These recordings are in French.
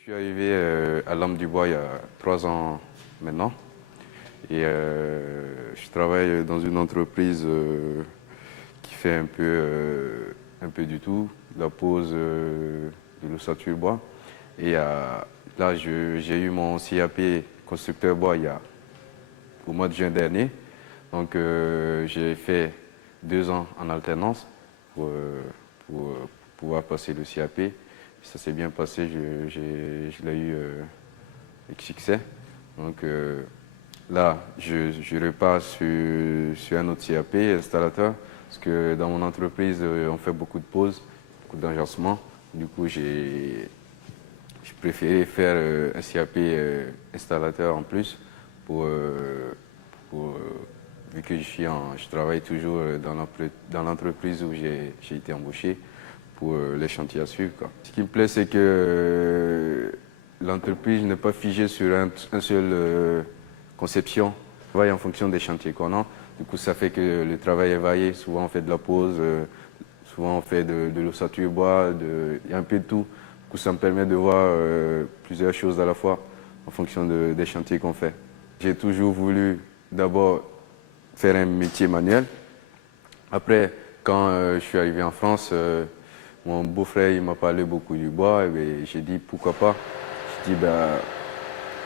Je suis arrivé à Lampe du Bois il y a 3 ans maintenant et je travaille dans une entreprise qui fait un peu du tout, de la pose de l'ossature bois. Et là, j'ai eu mon CAP constructeur bois au mois de juin dernier. Donc j'ai fait 2 ans en alternance pour pouvoir passer le CAP. Ça s'est bien passé, je l'ai eu avec succès. Donc là, je repars sur un autre CAP, installateur, parce que dans mon entreprise, on fait beaucoup de pauses, beaucoup d'agencements. Du coup, j'ai préféré faire un CAP installateur en plus pour, vu que je travaille toujours dans l'entreprise où j'ai été embauché pour les chantiers à suivre, quoi. Ce qui me plaît, c'est que l'entreprise n'est pas figée sur un seul conception. On travaille en fonction des chantiers qu'on a. Du coup, ça fait que le travail est varié. Souvent, on fait de la pose, souvent, on fait de l'ossature bois, il y a un peu de tout. Du coup, ça me permet de voir plusieurs choses à la fois en fonction des chantiers qu'on fait. J'ai toujours voulu d'abord faire un métier manuel. Après, quand je suis arrivé en France, mon beau-frère il m'a parlé beaucoup du bois et j'ai dit pourquoi pas. J'ai dit ben,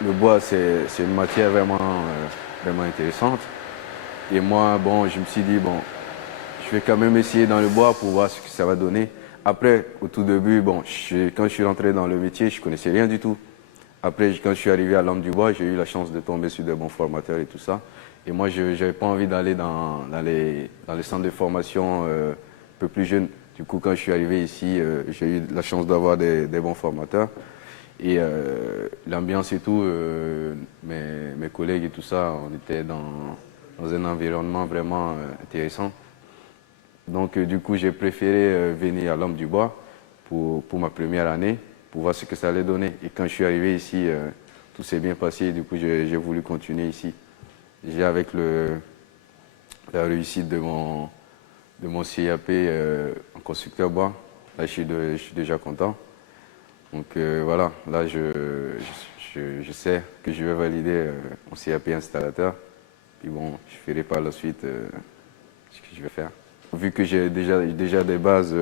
le bois c'est une matière vraiment intéressante. Et moi, bon, je me suis dit bon, je vais quand même essayer dans le bois pour voir ce que ça va donner. Après, au tout début, bon, quand je suis rentré dans le métier, je connaissais rien du tout. Après, quand je suis arrivé à Lampe du Bois, j'ai eu la chance de tomber sur des bons formateurs et tout ça. Et moi, je n'avais pas envie d'aller dans les centres de formation un peu plus jeunes. Du coup, quand je suis arrivé ici, j'ai eu la chance d'avoir des bons formateurs. Et l'ambiance et tout, mes collègues et tout ça, on était dans un environnement vraiment intéressant. Donc, du coup, j'ai préféré venir à Lampe du Bois pour ma première année, pour voir ce que ça allait donner. Et quand je suis arrivé ici, tout s'est bien passé. Du coup, j'ai voulu continuer ici. J'ai avec la réussite de mon CAP en constructeur bois. Là, je suis déjà content. Donc voilà, là, je sais que je vais valider mon CAP installateur. Puis bon, je ferai par la suite ce que je vais faire. Vu que j'ai déjà des bases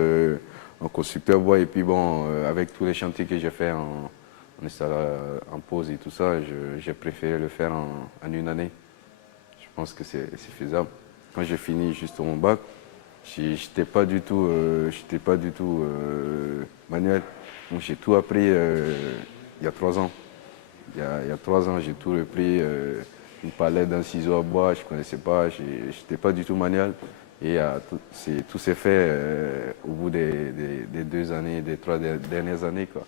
en constructeur bois et puis bon, avec tous les chantiers que j'ai fait en pause et tout ça, j'ai préféré le faire en une année. Je pense que c'est faisable. Quand j'ai fini juste mon bac, j'étais pas du tout, manuel. Donc j'ai tout appris il y a 3 ans. Il y a 3 ans, j'ai tout repris. Une palette d'un ciseau à bois, je connaissais pas, j'étais pas du tout manuel. Et tout s'est fait au bout des 2 années, des 3 dernières années, quoi.